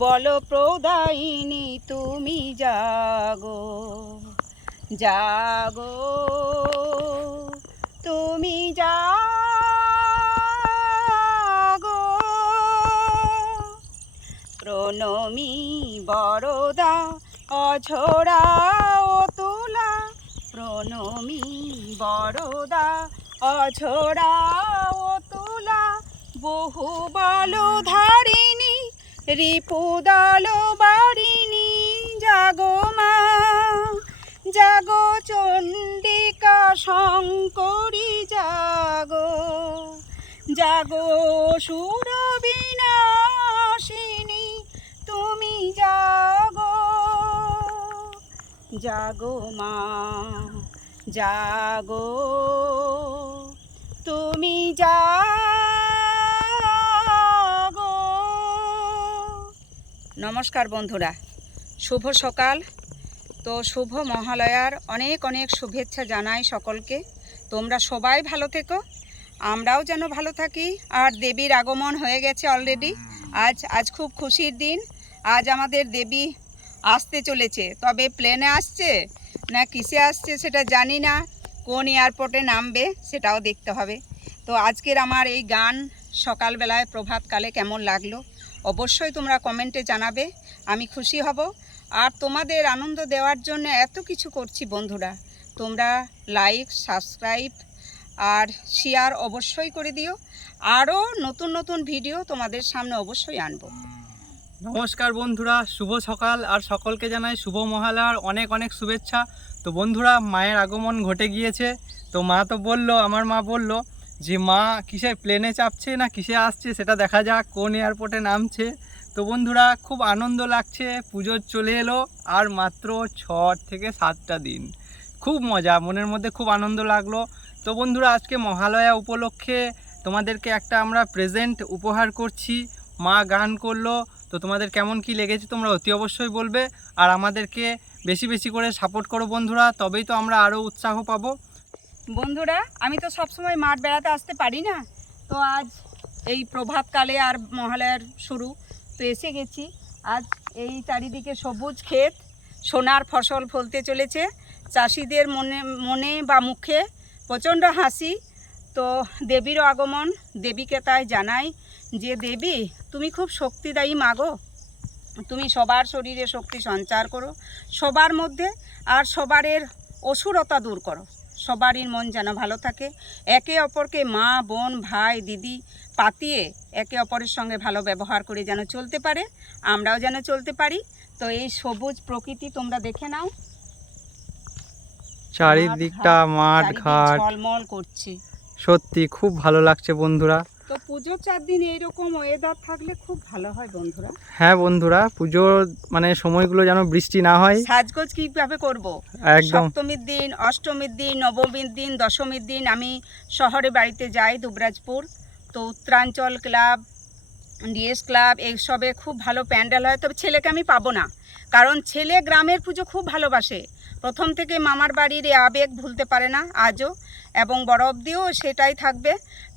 বল প্রদায়িনী তুমি জাগো জাগো তুমি জাগো প্রণমী বরদা অঝরা অতুলা প্রণমী বরদা অঝরা অতুলা বহু বল ধারিণী রিপুদল বারিণী জাগো মা জাগো চণ্ডিকা শঙ্করী জাগো জাগো সুর বিনাশিনী তুমি জাগো জাগো মা জাগো তুমি জাগো। নমস্কার বন্ধুরা, শুভ সকাল। তো শুভ মহালয়ার অনেক অনেক শুভেচ্ছা জানাই সকলকে। তোমরা সবাই ভালো থেকো, আমরাও যেন ভালো থাকি। আর দেবীর আগমন হয়ে গেছে অলরেডি। আজ খুব খুশির দিন। আজ আমাদের দেবী আসতে চলেছে, তবে প্লেনে আসছে না কিসে আসছে সেটা জানি না, কোন এয়ারপোর্টে নামবে সেটাও দেখতে হবে। তো আজকের আমার এই গান সকালবেলায় প্রভাতকালে কেমন লাগলো অবশ্যই তোমরা কমেন্টে জানাবে, আমি খুশি হব। আর তোমাদের আনন্দ দেওয়ার জন্য এত কিছু করছি বন্ধুরা, তোমরা লাইক সাবস্ক্রাইব আর শেয়ার অবশ্যই করে দিও। আরও নতুন নতুন ভিডিও তোমাদের সামনে অবশ্যই আনবো। নমস্কার বন্ধুরা, শুভ সকাল। আর সকলকে জানাই শুভ মহালয়ার অনেক অনেক শুভেচ্ছা। তো বন্ধুরা, মায়ের আগমন ঘটে গিয়েছে। তো মা তো বললো, আমার মা বললো যে মা কিসে প্লেনে চাপছে না কিসে আসছে সেটা দেখা যাক, কোন এয়ারপোর্টে নামছে। তো বন্ধুরা, খুব আনন্দ লাগছে। পুজোর চলে এলো আর মাত্র 6 থেকে 7টা দিন। খুব মজা, মনের মধ্যে খুব আনন্দ লাগলো। তো বন্ধুরা, আজকে মহালয়া উপলক্ষে তোমাদেরকে একটা আমরা প্রেজেন্ট উপহার করছি। মা গান করলো, তো তোমাদের কেমন কি লেগেছে তোমরা অতি অবশ্যই বলবে। আর আমাদেরকে বেশি বেশি করে সাপোর্ট করো বন্ধুরা, তবেই তো আমরা আরও উৎসাহ পাবো। বন্ধুরা, আমি তো সবসময় মাঠ বেড়াতে আসতে পারি না, তো আজ এই প্রভাতকালে আর মহালয়ার শুরু, তো এসে গেছি। আজ এই চারিদিকে সবুজ ক্ষেত, সোনার ফসল ফলতে চলেছে। চাষিদের মনে বা মুখে প্রচণ্ড হাসি। তো দেবীরও আগমন, দেবীকে তাই জানাই যে দেবী তুমি খুব শক্তিদায়ী মাগো, তুমি সবার শরীরে শক্তি সঞ্চার করো, সবার মধ্যে, আর সবারের অসুরতা দূর করো, সবারই মন যেন ভালো থাকে। একে অপরকে মা বোন ভাই দিদি পাতিয়ে একে অপরের সঙ্গে ভালো ব্যবহার করে যেন চলতে পারে, আমরাও যেন চলতে পারি। তো এই সবুজ প্রকৃতি তোমরা দেখে নাও, চারিদিকটা মাঠ ঘাট ঝলমল করছে, সত্যি খুব ভালো লাগছে বন্ধুরা। তো পুজোর 4 দিন এইরকম ওয়েদার থাকলে খুব ভালো হয় বন্ধুরা। হ্যাঁ বন্ধুরা, পুজোর মানে সময়গুলো যেন বৃষ্টি না হয়। সাজগোজ কিভাবে করব? একদম। সপ্তমীর দিন, অষ্টমীর দিন, নবমীর দিন, দশমীর দিন আমি শহরে বাড়িতে যাই দুবরাজপুর। তো উত্তরাঞ্চল ক্লাব, ডিএস ক্লাব এইসবে খুব ভালো প্যান্ডেল হয়। তবে ছেলেকে আমি পাবো না, কারণ ছেলে গ্রামের পুজো খুব ভালোবাসে। প্রথম থেকে মামার বাড়ির এই আবেগ ভুলতে পারে না আজও, এবং বড় অবধিও সেটাই থাকবে।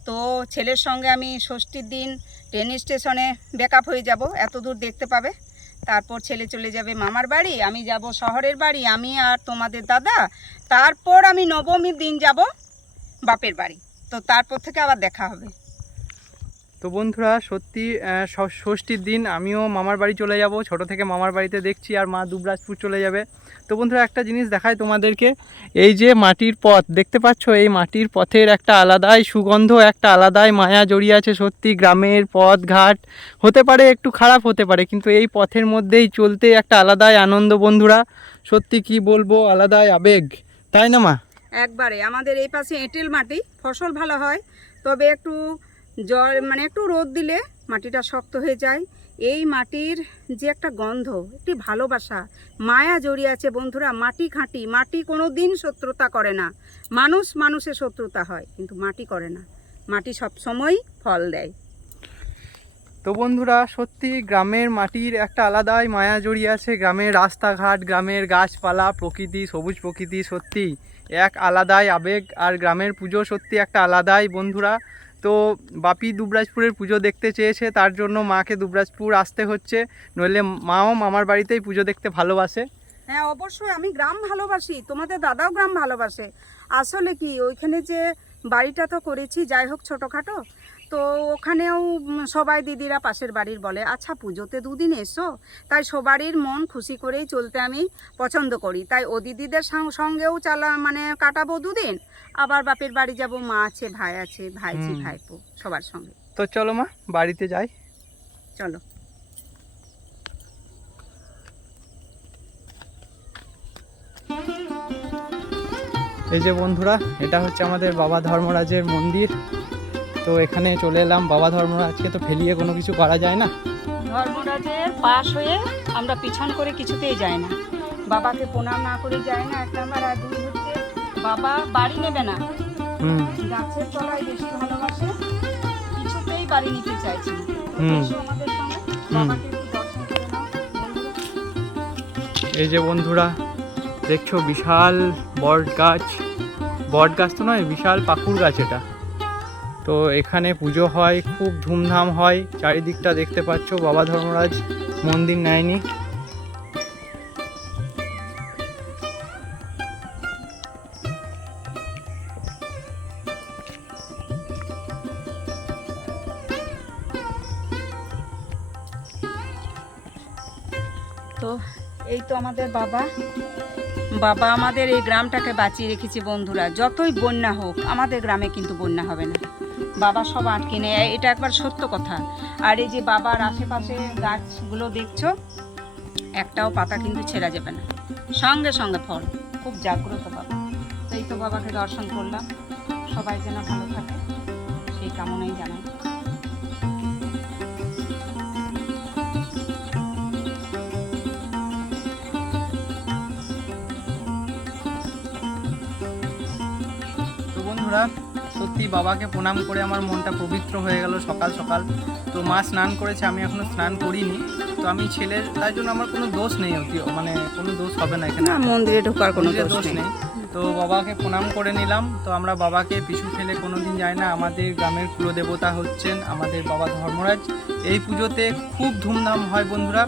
তো ছেলের সঙ্গে আমি ষষ্ঠীর দিন ট্রেন স্টেশনে ব্যাকআপ হয়ে যাব, এত দূর দেখতে পাবে। তারপর ছেলে চলে যাবে মামার বাড়ি, আমি যাব শহরের বাড়ি, আমি আর তোমাদের দাদা। তারপর আমি নবমীর দিন যাব বাপের বাড়ি। তো তারপর থেকে আবার দেখা হবে। তো বন্ধুরা, সত্যি ষষ্ঠীর দিন আমিও মামার বাড়ি চলে যাব, ছোট থেকে মামার বাড়িতে দেখছি, আর মা দুবরাজপুর চলে যাবে। তো বন্ধুরা, একটা জিনিস দেখাই তোমাদেরকে, এই যে মাটির পথ দেখতে পাচ্ছ, এই মাটির পথের একটা আলাদাই সুগন্ধ, একটা আলাদাই মায়া জড়িয়ে আছে। সত্যি গ্রামের পথ ঘাট হতে পারে একটু খারাপ হতে পারে, কিন্তু এই পথের মধ্যেই চলতে একটা আলাদাই আনন্দ বন্ধুরা। সত্যি কি বলবো, আলাদাই আবেগ, তাই না মা? একবারে আমাদের এই পাশে এঁটেল মাটি, ফসল ভালো হয়, তবে একটু জল মানে একটু রোদ দিলে মাটিটা শক্ত হয়ে যায়। এই মাটির যে একটা গন্ধ, একটি ভালোবাসা, মায়া জড়িয়ে আছে বন্ধুরা। মাটি খাঁটি, মাটি কোনো দিন শত্রুতা করে না। মানুষ মানুষের শত্রুতা হয়, কিন্তু মাটি করে না। মাটি সব সময় ফল দেয়। তো বন্ধুরা, সত্যি গ্রামের মাটির একটা আলাদাই মায়া জড়িয়ে আছে। গ্রামের রাস্তাঘাট, গ্রামের গাছপালা, প্রকৃতি, সবুজ প্রকৃতি সত্যি এক আলাদাই আবেগ। আর গ্রামের পুজো সত্যি একটা আলাদাই বন্ধুরা। তো তো বাপি দুবরাজপুরের পুজো দেখতে চেয়েছে, তার জন্য মাকে দুবরাজপুর আসতে হচ্ছে, নইলে মাও মামার বাড়িতেই পুজো দেখতে ভালোবাসে। হ্যাঁ অবশ্যই, আমি গ্রাম ভালোবাসি, তোমাদের দাদাও গ্রাম ভালোবাসে। আসলে কি ওইখানে যে বাড়িটা তো করেছি, যাই হোক ছোটোখাটো, তো ওখানেও সবাই দিদিরা পাশের বাড়ির বলে আচ্ছা পুজোতে দুদিন এসো, তাই সবারই মন খুশি করেই চলতে আমি পছন্দ করি। তাই ও দিদিদের সঙ্গেও মানে কাটাবো দুদিন, আবার বাপের বাড়ি যাব, মা আছে, ভাই আছে, ভাইঝি ভাইপো সবার সঙ্গে। তো চলো মা বাড়িতে যাই। চলো। এই যে বন্ধুরা, এটা হচ্ছে আমাদের বাবা ধর্মরাজের মন্দির। তো এখানে চলে এলাম। বাবা ধর্মরাজকে তো ফেলিয়ে কোনো কিছু করা যায় না, ধর্মরাজের পাশ হয়ে আমরা পিছন করে কিছুতেই যাই না, বাবাকে প্রণাম না করে যায় না, এক নাম্বার। আর দুই হচ্ছে বাবা বাড়ি নেবে না, গাছের তলায় বেশি ভালোবাসে, কিছুতেই বাড়ি নিতে চাইছে না। এসো আমাদের সঙ্গে, বাবাকে একটু দর্শন করে নাও বন্ধুরা। এই যে বন্ধুরা দেখছো বিশাল বট গাছ, বট গাছ তো নয়, বিশাল পাকুড় গাছ এটা। তো এখানে পুজো হয়, খুব ধুমধাম হয়, চারিদিকটা দেখতে পাচ্ছ। বাবা ধর্মরাজ মন্দির নেয়নি। তো এই তো আমাদের বাবা আমাদের এই গ্রামটাকে বাঁচিয়ে রেখেছে বন্ধুরা। যতই বন্যা হোক আমাদের গ্রামে কিন্তু বন্যা হবে না, বাবা সব আটকে নেয়, এটা একবার সত্য কথা। আর এই যে বাবার আশেপাশে গাছগুলো দেখছো, একটাও পাতা কিন্তু ছেঁড়া যাবে না, সঙ্গে সঙ্গে ফল, খুব জাগ্রত বাবা। এই তো বাবাকে দর্শন করলাম, সবাই যেন ভালো থাকে সেই কামনাই জানাই। বন্ধুরা সত্যি বাবাকে প্রণাম করে আমার মনটা পবিত্র হয়ে গেল সকাল সকাল। তো মা স্নান করেছে, আমি এখনো স্নান করিনি। তো আমি ছেলের, তাই জন্য আমার কোনো দোষ নেই, মানে কোনো দোষ হবে না এখানে, মন্দিরে ঢোকার কোনো দোষ নেই। তো বাবাকে প্রণাম করে নিলাম। তো আমরা বাবাকে পিছু ফেলে কোনোদিন যাই না। আমাদের গ্রামের কুলদেবতা হচ্ছেন আমাদের বাবা ধর্মরাজ। এই পুজোতে খুব ধুমধাম হয় বন্ধুরা।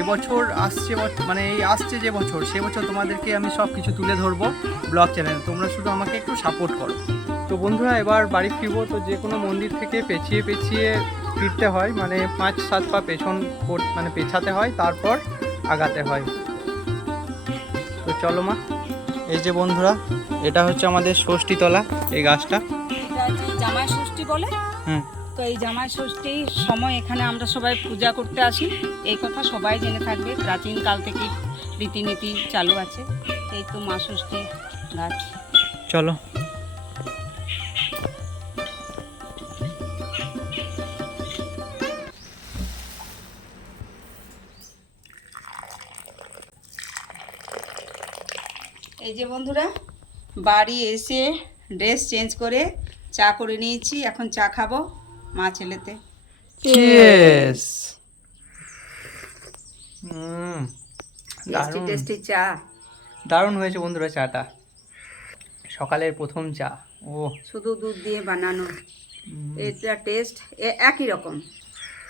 এবছর আসছে, মানে এই আসছে যে বছর, সে বছর তোমাদেরকে আমি সব কিছু তুলে ধরবো ব্লগ চ্যানেলে, তোমরা শুধু আমাকে একটু সাপোর্ট করো। তো বন্ধুরা এবার বাড়ি ফিরবো। তো যে কোনো মন্দির থেকে পেছিয়ে পেছিয়ে ফিরতে হয়, মানে 5-7 পা মানে পেছাতে হয়, তারপর আগাতে হয়। তো চলো মা। এই যে বন্ধুরা, এটা হচ্ছে আমাদের ষষ্ঠীতলা, এই গাছটা, এটা হচ্ছে জামাই ষষ্ঠী বলে। তো এই জামাই ষষ্ঠীর সময় এখানে আমরা সবাই পূজা করতে আসি, এই কথা সবাই জেনে থাকবে, প্রাচীন কাল থেকেই রীতিনীতি চালু আছে। এই তো মা ষষ্ঠী গাছ। চলো। এই যে বন্ধুরা, বাড়ি এসে ড্রেস চেঞ্জ করে চা করে নিয়েছি, এখন চা খাবো মা ছেলেতে। চিয়ার্স। টেস্টি টেস্টি চা, দারুণ হয়েছে বন্ধুরা চাটা, সকালের প্রথম চা। ও শুধু দুধ দিয়ে বানানো, এটা টেস্ট একই রকম।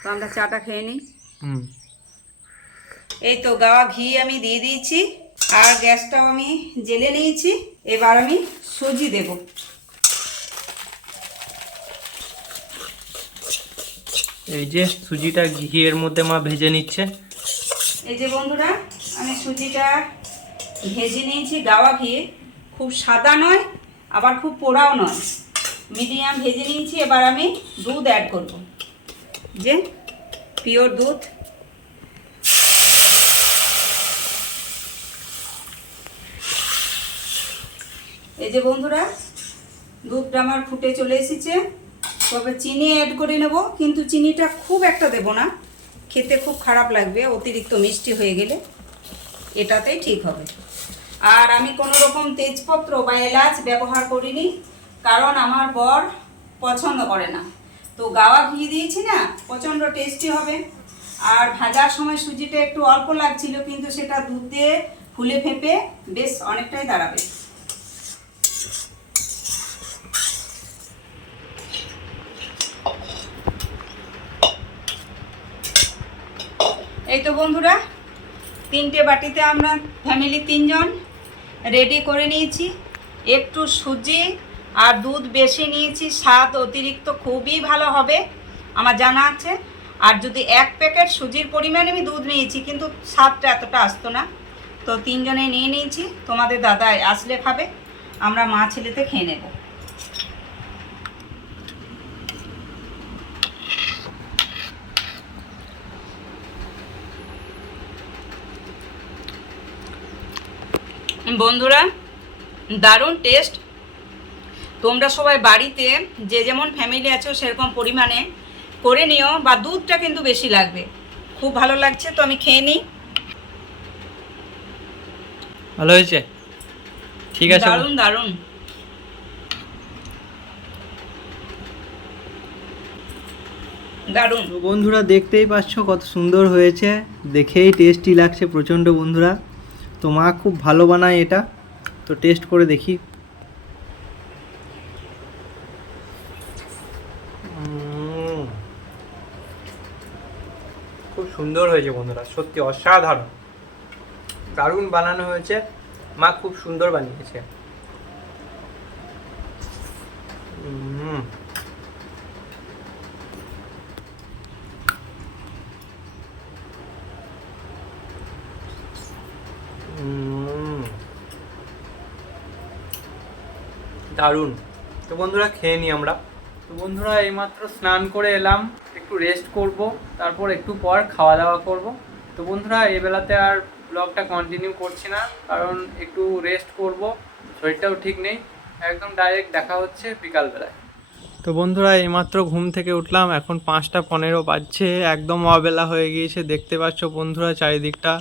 তো আমরা চাটা খেয়ে নিই। এই তো গাওয়া ঘি আমি দিয়ে দিয়েছি, আর গ্যাসটাও আমি জেলে নিয়েছি। এবার আমি সুজি দেব। এই যে সুজিটা ঘিয়ের মধ্যে মা ভেজে নিচ্ছে। এই যে বন্ধুরা, আমি সুজিটা ভেজে নিয়েছি গাওয়া ঘিয়ে, খুব সাদা নয় আবার খুব পোড়াও নয়, মিডিয়াম ভেজে নিয়েছি। এবার আমি দুধ অ্যাড করব, যে পিওর দুধ। এই যে বন্ধুরা, দুধটা আমার ফুটে চলে এসেছে। তবে চিনি অ্যাড করে নেব, কিন্তু চিনিটা খুব একটা দেব না, খেতে খুব খারাপ লাগবে অতিরিক্ত মিষ্টি হয়ে গেলে, এটাতেই ঠিক হবে। আর আমি কোনো রকম তেজপত্র বা এলাচ ব্যবহার করিনি, কারণ আমার বর পছন্দ করে না। তো গাওয়া ঘি দিয়েছি না, প্রচণ্ড টেস্টি হবে। আর ভাজার সময় সুজিটা একটু অল্প লাগছিল, কিন্তু সেটা দুধ দিয়ে ফুলে ফেঁপে বেশ অনেকটাই দাঁড়াবে। এই তো বন্ধুরা, 3টে বাটিতে আমরা ফ্যামিলি 3 জন রেডি করে নিয়েছি। একটু সুজি আর দুধ বেশি নিয়েছি, স্বাদ অতিরিক্ত খুবই ভালো হবে আমার জানা আছে। আর যদি 1 প্যাকেট সুজির পরিমাণে আমি দুধ নিয়েছি, কিন্তু স্বাদটা এতটা আসতো না। তো 3 জনে নিয়ে নিয়েছি, তোমাদের দাদাই আসলে খাবে, আমরা মা ছেলেতে খেয়ে নেব। বন্ধুরা, দারুণ টেস্ট। তোমরা সবাই বাড়িতে যে যেমন ফ্যামিলি আছো সেরকম পরিমাণে করে নিও, বা দুধটা কিন্তু বেশি লাগবে। খুব ভালো লাগছে, তো আমি খেয়ে নিই। ভালো হয়েছে? ঠিক আছে, দারুণ দারুণ। দারুণ। তো বন্ধুরা দেখতেই পাচ্ছ কত সুন্দর হয়েছে, দেখেই টেস্টি লাগছে প্রচণ্ড বন্ধুরা। তো মা খুব ভালো বানায় এটা, তো টেস্ট করে দেখি। খুব সুন্দর হয়েছে বন্ধুরা, সত্যি অসাধারণ, দারুণ বানানো হয়েছে। মা খুব সুন্দর বানিয়েছে। দারুণ। তো বন্ধুরা খেয়ে নিই আমরা। তো বন্ধুরা এইমাত্র স্নান করে এলাম, একটু রেস্ট করব, তারপর একটু পর খাওয়া দাওয়া করব। তো বন্ধুরা এই বেলাতে আর ব্লগটা কন্টিনিউ করছি না, কারণ একটু রেস্ট করব, শরীরটাও ঠিক নেই। একদম ডাইরেক্ট দেখা হচ্ছে বিকালবেলায়। তো বন্ধুরা এইমাত্র ঘুম থেকে উঠলাম, এখন 5টা 15 বাজছে, একদম অবেলা হয়ে গিয়েছে। দেখতে পাচ্ছ বন্ধুরা চারিদিকটা,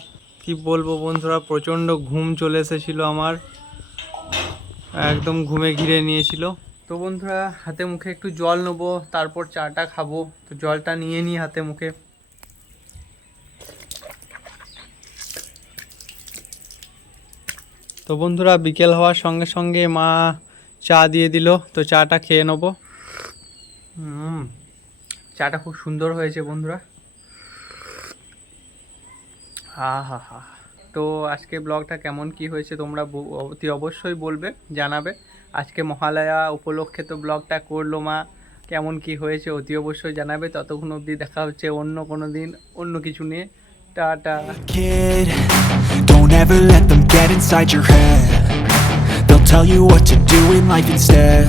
কি বলবো বন্ধুরা, প্রচণ্ড ঘুম চলে এসেছিলো আমার, একদম ঘুমে ঘিরে নিয়েছিল। তো বন্ধুরা হাতে মুখে একটু জল নেবো, তারপর চাটা খাবো। তো জলটা নিয়ে নিই হাতে মুখে। তো বন্ধুরা বিকেল হওয়ার সঙ্গে সঙ্গে মা চা দিয়ে দিল, তো চাটা খেয়ে নেবো। চাটা খুব সুন্দর হয়েছে বন্ধুরা। হা হা হা। তো আজকে ব্লগটা কেমন কি হয়েছে তোমরা অতি অবশ্যই বলবে, জানাবে। আজকে মহালয়া উপলক্ষে তো ব্লগটা করলো মা, কেমন কি হয়েছে অতি অবশ্যই জানাবে। ততক্ষণ অবধি দেখা হচ্ছে অন্য কোনো দিন অন্য কিছু নিয়ে। Tata. Kid, don't ever let them get inside your head. They'll tell you what to do in life instead.